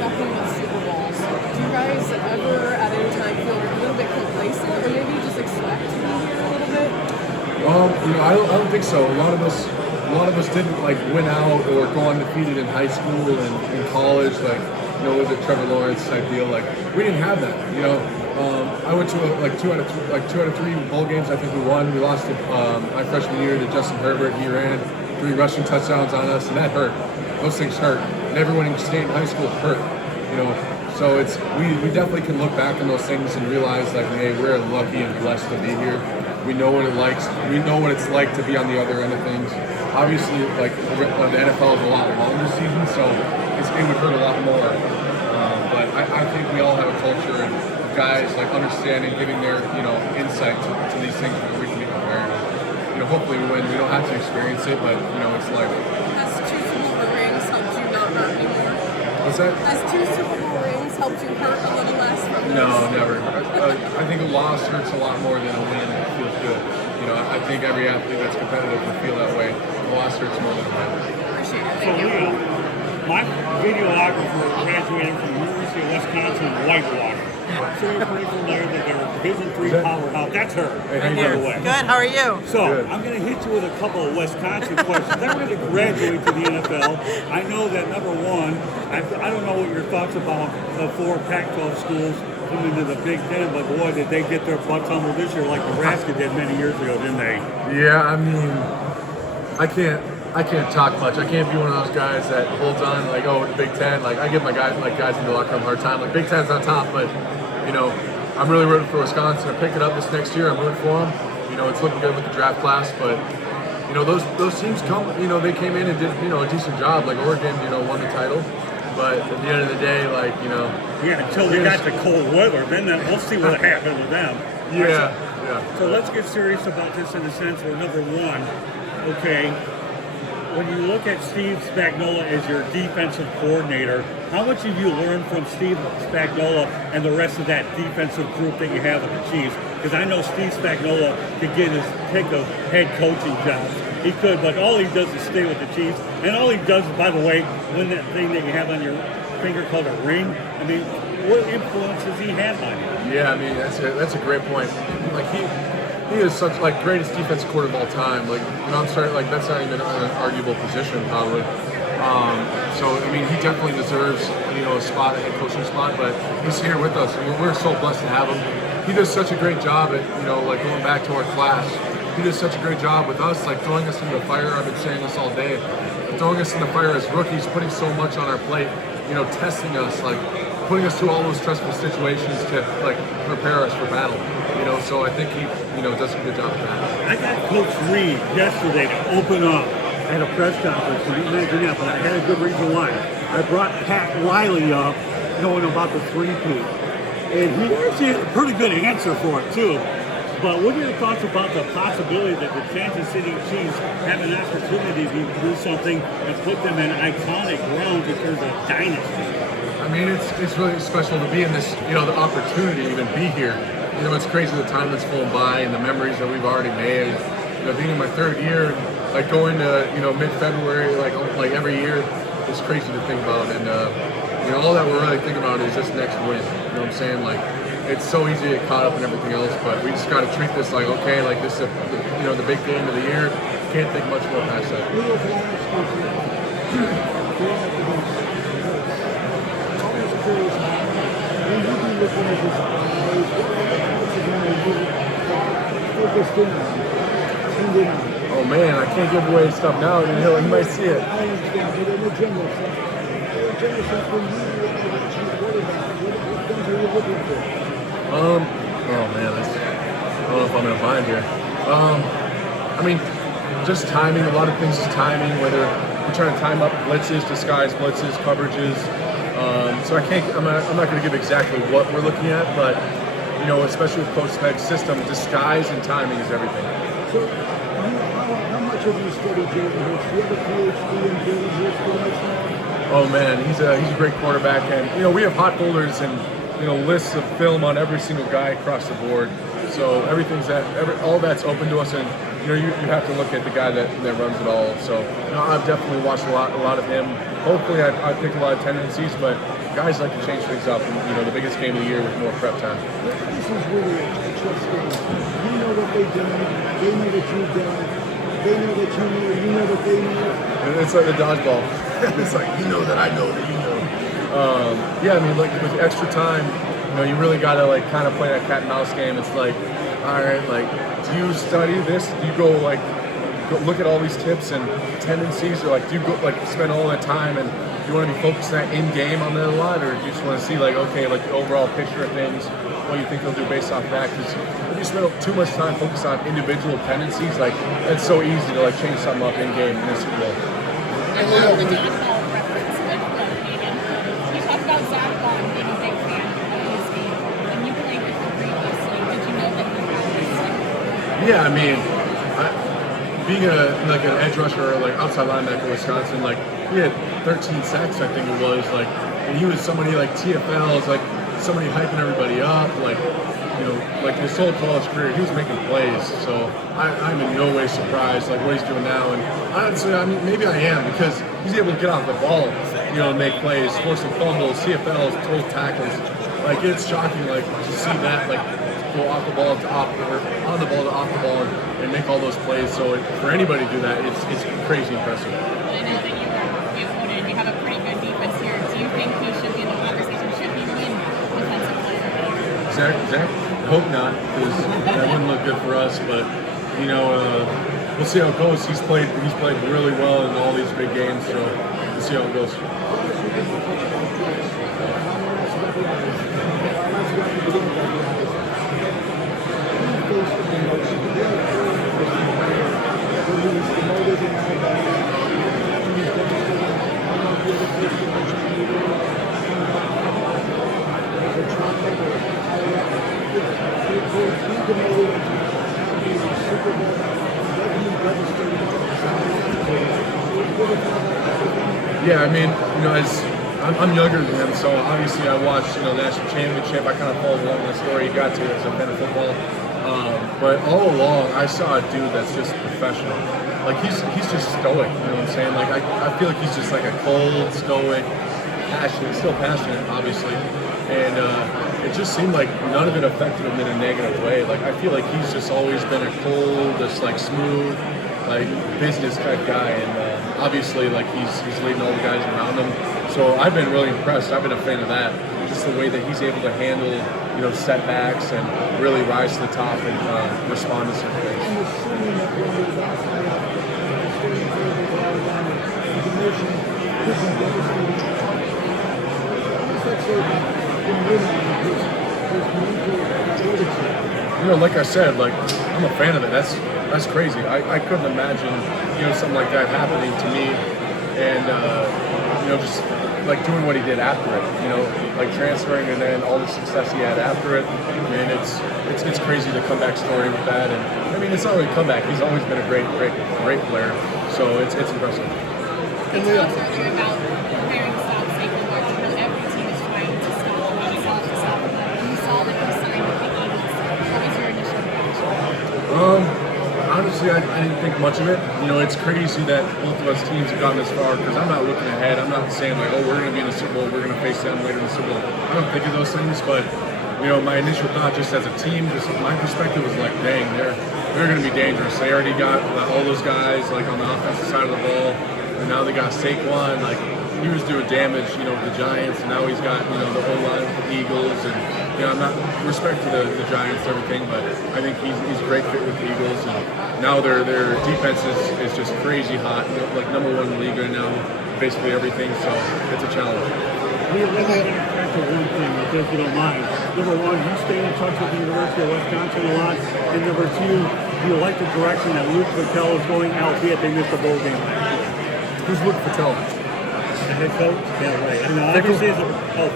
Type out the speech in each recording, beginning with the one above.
nothing but Super Bowls. Do you guys ever at any time feel a little bit complacent, or maybe you just expect to be here a little bit? I don't think so. A lot of us didn't like win out or go undefeated in high school and in college. Like, was it Trevor Lawrence type deal? Like, we didn't have that. I went to two out of three bowl games. I think we won. We lost it my freshman year to Justin Herbert. He ran 3 rushing touchdowns on us, and that hurt. Those things hurt. Never winning state in high school hurt. So it's we definitely can look back on those things and realize like, hey, we're lucky and blessed to be here. We know what it's like to be on the other end of things. Obviously, like the NFL is a lot longer season, so it would hurt a lot more. But I think we all have a culture of guys like understanding, giving their insight to these things where we can be prepared. Hopefully we win. We don't have to experience it, but it's life. Has 2 Super Bowl rings helped you not hurt anymore? What's that? Has 2 Super Bowl rings helped you hurt a little less from this? No, never. I think a loss hurts a lot more than a win. It feels good. I think every athlete that's competitive will feel that way. A loss hurts more than a win. Appreciate it. So, Leo, my videographer graduated from the University of Wisconsin in Whitewater. So you're pretty familiar that they're a Division III powerhouse. That's her, by the way. Good, how are you? So, Good. I'm going to hit you with a couple of Wisconsin questions. Then we're going to graduate to the NFL. I know that, number one, I don't know what your thoughts about the 4 Pac-12 schools coming into the Big Ten, but boy, did they get their butts humbled this year like Nebraska did many years ago, didn't they? Yeah, I mean, I can't talk much. I can't be one of those guys that holds on like, oh, the Big Ten. Like, I give my guys in the locker room a hard time. Like, Big Ten's on top, but I'm really rooting for Wisconsin to pick it up this next year. I'm rooting for them. It's looking good with the draft class, but those teams come. They came in and did a decent job. Like Oregon, won the title. But at the end of the day, like, yeah, until they got the cold weather, then we'll see what happened with them. Yeah. So let's get serious about this in the sense where, number one, okay, when you look at Steve Spagnuolo as your defensive coordinator, how much have you learned from Steve Spagnuolo and the rest of that defensive group that you have with the Chiefs? Because I know Steve Spagnuolo could get his pick of head coaching jobs. He could, but all he does is stay with the Chiefs. And all he does, by the way, win that thing that you have on your finger called a ring. I mean, what influence has he had on you? Yeah, I mean, that's a great point. Like, he is such like greatest defensive coordinator of all time. Like, I'm sorry, like that's not even an arguable position probably. So I mean, he definitely deserves a spot, a head coaching spot. But he's here with us, and we're so blessed to have him. He does such a great job at like going back to our class. He does such a great job with us, like throwing us into the fire. I've been saying this all day. Throwing us in the fire as rookies, putting so much on our plate. Testing us, like putting us through all those stressful situations to like prepare us for battle. So I think he does a good job of that. I got Coach Reed yesterday to open up at a press conference. You didn't mention that, but I had a good reason why. I brought Pat Riley up, knowing about the 3-peat. And he actually had a pretty good answer for it, too. But what are your thoughts about the possibility that the Kansas City Chiefs have an opportunity to do something and put them in iconic grounds in terms of dynasty? I mean, it's really special to be in this, the opportunity to even be here. It's crazy the time that's flown by and the memories that we've already made. Being in my 3rd year, like going to, mid-February, like every year, is crazy to think about. And, all that we're really thinking about is this next win. You know what I'm saying? Like, it's so easy to get caught up in everything else, but we just got to treat this like, okay, like this is, the big game of the year. Can't think much more past that. Oh man, I can't give away stuff now. You might see it. Oh man, I don't know if I'm in a bind here. I mean, just timing. A lot of things is timing. Whether we're trying to time up blitzes, disguise blitzes, coverages. So I'm not going to give exactly what we're looking at, but especially with Coach Speg's system, disguise and timing is everything. So, how much have you studied Jalen Hurts? Do you have a PhD in Jalen Hurts? Oh man, he's a great quarterback, and we have hot folders and lists of film on every single guy across the board. So all that's open to us, and you have to look at the guy that runs it all. So I've definitely watched a lot of him. Hopefully I pick a lot of tendencies, but guys like to change things up. And, the biggest game of the year with more prep time. This is really a trust game. You know what they've done. They know what you've done. They know that you know that they know. And it's like the dodgeball. It's like, you know that I know that you know. Yeah, I mean, like with extra time, you really got to like kind of play that cat and mouse game. It's like, all right, like, do you study this? Do you go look at all these tips and tendencies, or like do you go like spend all that time and do you want to be focused on that in game on that a lot, or do you just want to see like, okay, like the overall picture of things, what you think they'll do based off that? Because if you spend too much time focused on individual tendencies, like it's so easy to like change something up in game in this Super Bowl. I love the dodgeball reference with Hagan. You talked about Zach Bond being a big fan of his game. When you played with him previously, did you know that he had this? Yeah, I mean, being an edge rusher or like outside linebacker in Wisconsin, like he had 13 sacks, I think it was, like, and he was somebody like TFLs, like somebody hyping everybody up, like like his whole college career, he was making plays. So I'm in no way surprised like what he's doing now. And honestly, I mean, maybe I am, because he's able to get off the ball, and make plays, forcing fumbles, TFLs, total tackles. Like it's shocking, like to see that, like go off the ball to off, or on the ball to off the ball, and make all those plays. So for anybody to do that, it's crazy impressive. I know that you quoted, you have a pretty good defense here. Do you think he should be in the conversation? Should he win defensive player of the year? Zach, I hope not, because that wouldn't look good for us. But we'll see how it goes. He's played really well in all these big games, so we'll see how it goes. Yeah, I mean, as I'm younger than him, so obviously I watched, national championship. I kind of followed along the story he got to as a fan of football. But all along, I saw a dude that's just professional. Like he's just stoic. You know what I'm saying? Like I feel like he's just like a cold, stoic, passionate, still passionate, obviously. And it just seemed like none of it affected him in a negative way. Like I feel like he's just always been a cold, just like smooth, like business type guy. And obviously, like he's leading all the guys around him. So I've been really impressed. I've been a fan of that. Just the way that he's able to handle, setbacks and really rise to the top and respond to certain things. I'm assuming that when you're that high up, staying for the commission could be devastating. What does that say about his mental fortitude? Like I said, like I'm a fan of it. That's crazy. I couldn't imagine, something like that happening to me, and just like doing what he did after it. Like transferring and then all the success he had after it. And it's crazy, the comeback story with that. And I mean, it's not really a comeback. He's always been a great player. So it's impressive. You talked earlier about preparing to stop Saquon Barkley. Every team is trying to stop him. To stop him. When you saw that he signed with the Eagles, what was your initial reaction? Honestly, I didn't think much of it. It's crazy that both of us teams have gotten this far, because I'm not looking ahead. I'm not saying like, we're going to be in the Super Bowl, we're going to face them later in the Super Bowl. I don't think of those things, but my initial thought just as a team, just my perspective was like, dang, they're going to be dangerous. They already got all those guys like on the offensive side of the ball, and now they got Saquon. Like he was doing damage, with the Giants, and now he's got the O-line with the Eagles, and I'm not respect to the Giants and everything, but I think he's a great fit with the Eagles, and now their defense is just crazy hot, like number one in the league right now, basically everything. So it's a challenge. Let me back to one thing, if you don't mind. Number one, you stay in touch with the University of Wisconsin a lot, and number two, do you like the direction that Luke Patel is going, albeit they missed the bowl game last year? Who's Luke Patel? The head coach? Yeah, right. I know, obviously,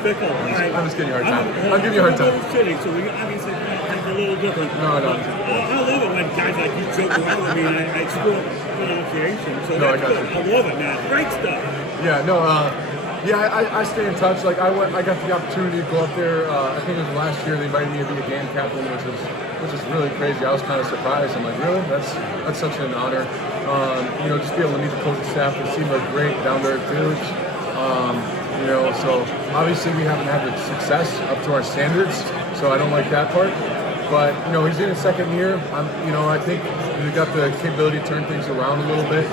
Fickle. Right. I'm just giving you a hard time. I'm giving you a hard time. City, so we obviously think a little different. No. I love it when guys like you joke around with me, and I screw up pronunciation. So No, that's I got good. you. I love it, man. Great stuff. Yeah, no, Yeah, I stay in touch. Like I got the opportunity to go up there. I think it was last year. They invited me to be a game captain, which is really crazy. I was kind of surprised. I'm like, really? That's such an honor. Just be able to meet the coaching staff. They seem like great, down there dudes. So obviously we haven't had the success up to our standards, so I don't like that part. But he's in his second year. I think he's got the capability to turn things around a little bit.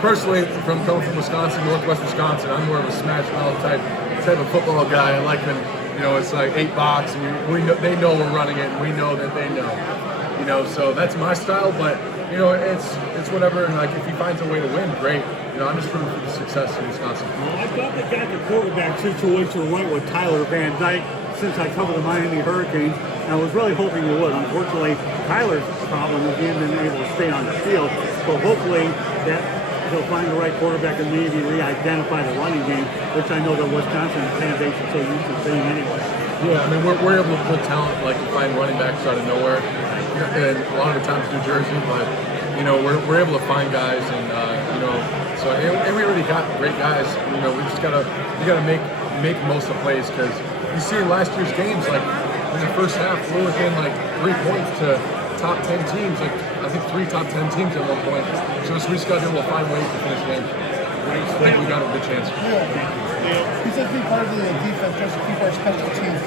Personally, coming from Wisconsin, Northwest Wisconsin, I'm more of a smash mouth type of football guy. I like when it's like 8 box, and they know we're running it, and we know that they know. So that's my style. But it's whatever. And like if he finds a way to win, great. I'm just rooting for the success in Wisconsin. Well, I thought they got the quarterback situation right with Tyler Van Dyke since I covered the Miami Hurricanes. And I was really hoping you would. Unfortunately, Tyler's problem is being able to stay on the field. So hopefully that he'll find the right quarterback and maybe re-identify the running game, which I know the Wisconsin fan base is so used to seeing anyway. Yeah, I mean, we're able to pull talent, like to find running backs out of nowhere, and a lot of the times New Jersey, but we're able to find guys, and and we already got great guys. We just gotta make most of the plays, because you see in last year's games, like in the first half, we're within like 3 points to top 10 teams, like I think 3 top 10 teams at one point. So we just got to be able to find ways to finish games. I think we got a good chance. He said to be part of the defense, just to keep our special teams.